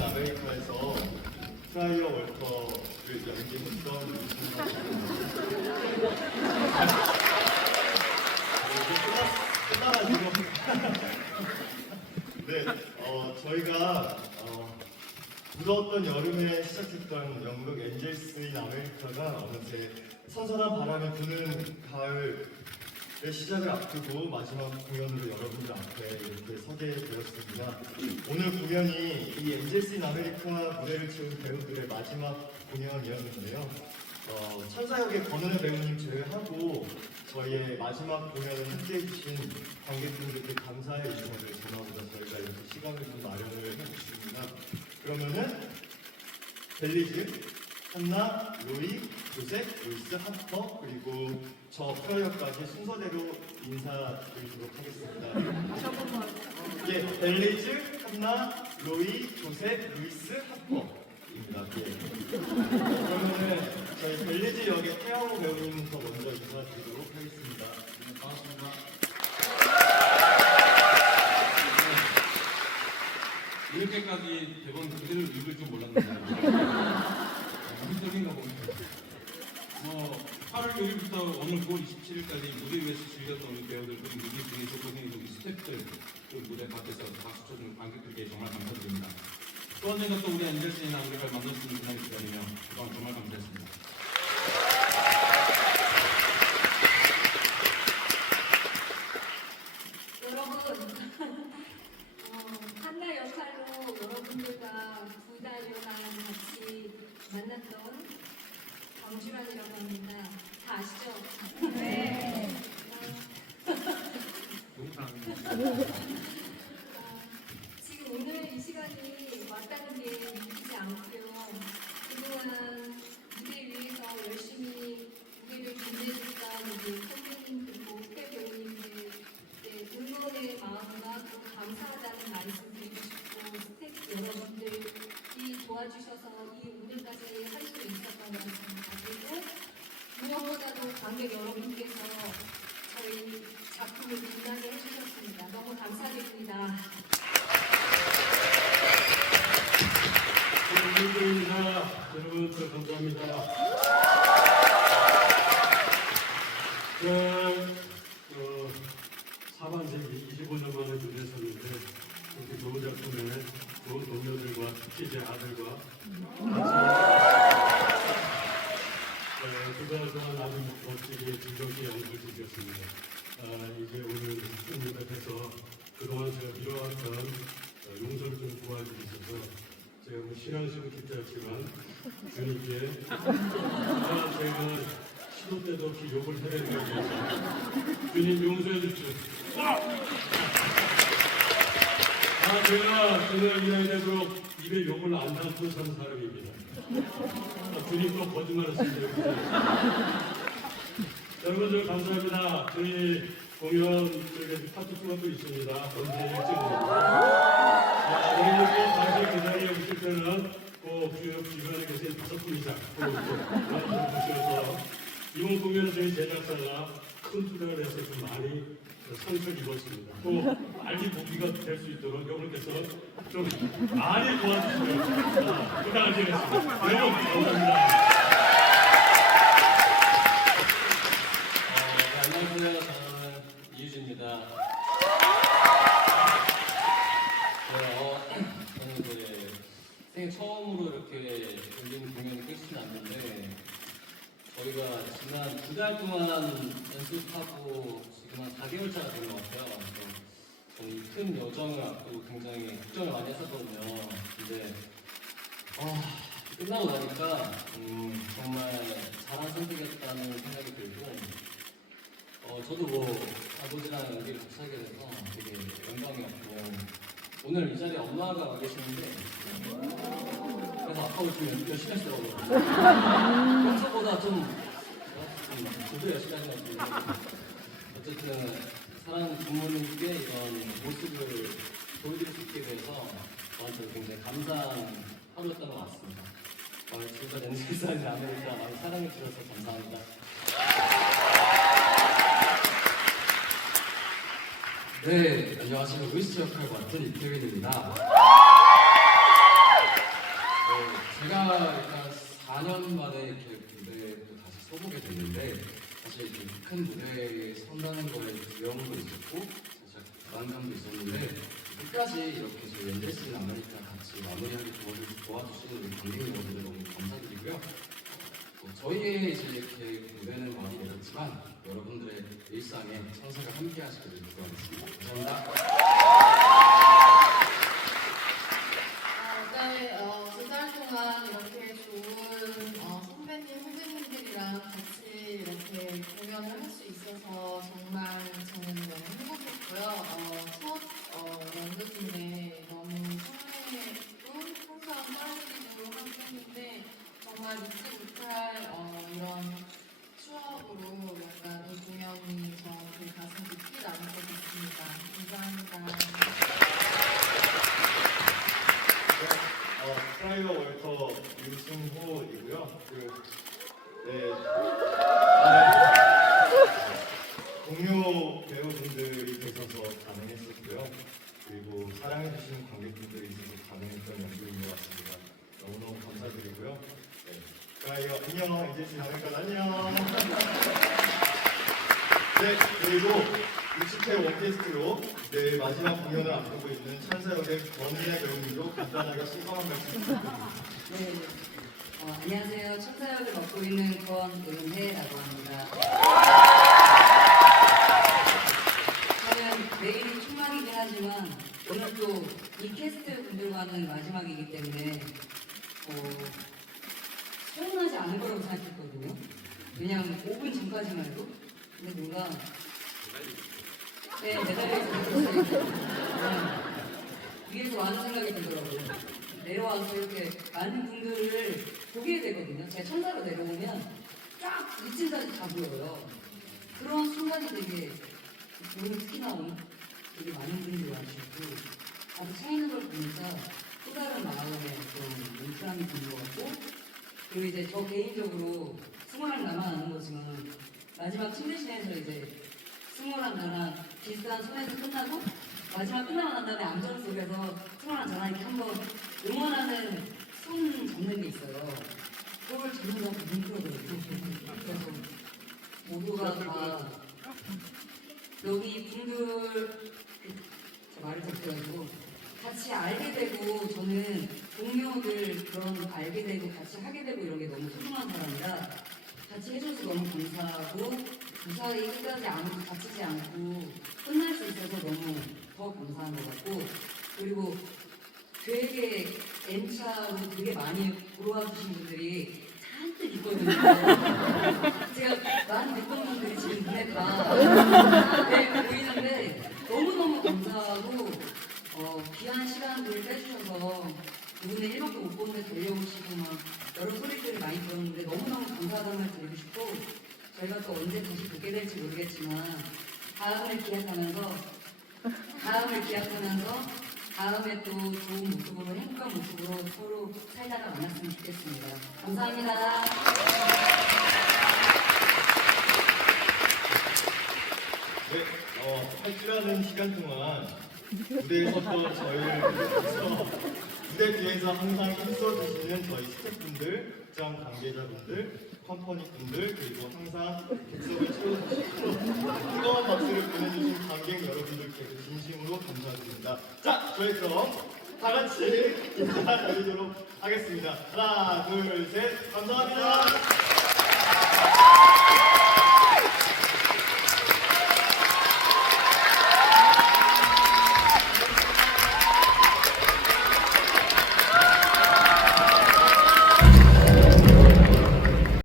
엔젤스인 아메리카에서 프라이어 월터를 연기했던 끝나가지고 네, 저희가 무더웠던 여름에 시작했던 영국 엔젤스인 아메리카가 어느새 선선한 바람이 부는 가을의 시작을 앞두고 마지막 공연으로 여러분들 앞에 이렇게 서게 되었습니다. 오늘 공연이 이 엔젤스인 아메리카 무대를 채운 배우들의 마지막 공연이었는데요. 천사역의 권은혜 배우님 제외하고 저희의 마지막 공연을 함께해 주신 관객분들께 감사의 인사를 전하고자 저희가 이렇게 시간을 좀 마련을 해봤습니다. 그러면은 벨리즈, 한나, 로이, 조셉, 루이스, 하퍼 그리고 저 프라이어까지 순서대로 인사드리도록 하겠습니다. 예, 벨리즈, 한나, 로이, 조셉, 루이스, 하퍼 그러면은 저희 벨리즈 역의 태양호 배우님부터 먼저 인사드리도록 하겠습니다. 반갑습니다. 이렇게까지 대본 그대로 읽을 줄 몰랐는데 힘들인가 봅니다. 8월 6일부터 오늘 9월 27일까지 무대 위에서 즐겼던 우리 배우들 그리고 무대 중에서 고생해준 우리 스태프들 그 무대 밖에서 박수 쳐주는 관객들께 정말 감사드립니다. 또 언젠가 또 우리 엔젤스인 아메리카를 만날 수 있는 그날이 기다리며 그동안 정말 감사했습니다. 여러분, 한나 역할로 여러분들과 2달여간 같이 만났던 강주란이라고 합니다. 다 아시죠? 네. 지금 오늘 이 시간이 왔다는 게 믿기지 않고요. 그동안 무대 위에서 열심히 무대를 준비해줬던 우리 선배님 그리고 후배 배우님들 응원의 마음과 또 감사하다는 말씀 드리고 싶고 스태프 여러분들이 도와주셔서 이 오늘까지 할 수 있었던 것 같습니다. 그리고 무엇보다도 관객 여러분께서 저희 작품을 빛나게 해주셨습니다. 너무 감사드립니다. 여러분 감사합니다. 하반세기 25년 만에 무대에 섰는데 이렇게 좋은 작품에 좋은 동료들과 특히 제 아들과 두 달 동안 아주 멋지게 즐겁게 연극을 즐겼습니다. 이제 오늘 승리 앞에서 그동안 제가 미뤄왔던 용서를 좀 구하기 있어서 제가 뭐 신앙식은 기대했지만 주님께 제가 시도 때도 없이 욕을 해야 되는 거죠. 주님 용서해 주십시오. 제가 이날 되도록 입에 욕을 안 담고 사는 사람입니다. 주님 또 거짓말을 쓰세요. 여러분들 감사합니다. 저희 공연 파트 2가 또 있습니다. 언제 여러분들 다시 그 자리에 오실 때는 꼭 주변에 계신 5분 이상 보셔서 이번 공연은 저희 제작사가 큰 투자를 해서 좀 많이 상처를 입었습니다. 또 빨리 복귀가 될 수 있도록 여러분께서 좀 많이 도와주시면 부탁을 드리겠습니다. 여러분 감사합니다. 안녕하세요. 저는 이유진입니다. 저는 생애 처음으로 이렇게 열린 공연이 끝이 났는데 저희가 지난 2달 동안 연습하고 지금 한 4개월차가 된 것 같아요. 저희 큰 여정을 앞두고 굉장히 걱정을 많이 했었거든요. 근데 끝나고 나니까 정말 잘한 선택이었다는 생각이 들고 저도 아버지랑 연기를 같이 하게 돼서 되게 영광이었고 오늘 이 자리에 엄마가 와 계시는데 그래서 아빠가 좀 열심히 하시더라고요. 평소보다 저도 열심히 하신 것 같아요. 어쨌든 사랑하는 부모님께 이런 모습을 보여드릴 수 있게 돼서 저한테 굉장히 감사한 하루였던 것 같습니다. 지금까지 엔젤스인 아메리카 많이 사랑해 주셔서 감사합니다. 네, 안녕하세요. 루이스 역할 맡은 이태민입니다. 제가 일단 4년 만에 이렇게 무대에 또 다시 서보게 됐는데 사실 이렇게 큰 무대에 선다는 거에 두려움도 있었고 살짝 불안감도 있었는데 끝까지 이렇게 저희 엔젤스인 아메리카 같이 마무리하게 도와주시는 우리 관객 여러분들 너무 감사드리고요. 저희의 이제 이렇게 무대는 많이 내렸지만 여러분들의 일상에 천사가 함께 하시기를 기도하겠습니다. 감사합니다. 네, 2달 동안 이렇게 좋은 선배님, 후배님들이랑 같이 이렇게 공연을 할 수 있어서 정말 저는 너무 행복했고요. 첫 연극인데 너무 설레고 항상 떨리기도 하고 했는데 정말 잊지 못할 이런 추억으로 약간 이 공연이 저한테 가슴 깊이 남을 것 같습니다. 감사합니다. 프라이어 월터 유승호이고요. 동료 배우분들이 계셔서 가능했었고요. 그리고 사랑해주시는 관객분들이 있어서 가능했던 연주인 것 같습니다. 너무너무 감사드리고요. 프라이어 안녕, 이제 지나니까 안녕. 네, 그리고 60회 원캐스트로 내 마지막 공연을 앞두고 있는 천사역의 권은혜 배우님도 간단하게 소감 한 말씀 부탁드립니다. 네, 안녕하세요. 천사역을 맡고 있는 권은혜라고 합니다. 저는 내일이 초막이긴 하지만 오늘 또 이 캐스트 분들과는 마지막이기 때문에 서운하지 않을 거라고 생각했거든요. 왜냐하면 5분 전까지만 해도 근데 뭔가 매달려서 위에서 와는 생각이 들더라고요. 내려와서 이렇게 많은 분들을 보게 되거든요. 제가 천사로 내려오면 쫙 미친 사진 다 보여요. 그런 순간이 되게 오늘 특히나 오늘 되게 많은 분들이 와주시고 차 있는 걸 보니까 또 다른 마음의 어떤 뭉클함이 드는 것 같고 그리고 이제 저 개인적으로 승호랑 나만 아는 거지만 마지막 침대씬에서 이제 승호랑 나랑 비슷한 손에서 끝나고 마지막 끝나고 난 다음에 암전 속에서 승호랑 저랑 이렇게 한번 응원하는 손 잡는 게 있어요. 그걸 잡는 거 너무 힘들어요. 그래서 모두가 다 여기 분들 제 말을 듣더라고 같이 알게 되고 저는 동료들 그런 알게 되고 같이 하게 되고 이런 게 너무 소중한 사람이라 같이 해줘서 너무 감사하고 무사히 끝까지 아무도 다치지 않고 끝날 수 있어서 너무 더 감사한 것 같고 그리고 되게 N차로 되게 많이 보러 와주신 분들이 잔뜩 있거든요. 제가 많이 듣던 분들이 지금 눈에 다 보이는데 너무너무 감사하고 귀한 시간들을 빼주셔서 이번에 1박도 못 보는데 달려오시고 막 여러 소리들을 많이 들었는데 너무너무 감사하다는 말 드리고 싶고 저희가 또 언제 다시 보게 될지 모르겠지만 다음을 기약하면서 다음에 또 좋은 모습으로 행복한 모습으로 서로 살다가 만났으면 좋겠습니다. 감사합니다. 네, 8주라는 시간 동안 무대에 섰던 저희를 위해서 무대 뒤에서 항상 힘써주시는 저희 스태프분들, 극장 관계자분들, 컴퍼니분들 그리고 항상 객석을 채워주시고 뜨거운 박수를 보내주신 관객 여러분들께 진심으로 감사드립니다. 자, 저희 그럼 다 같이 인사드리도록 하겠습니다. 하나, 둘, 셋, 감사합니다.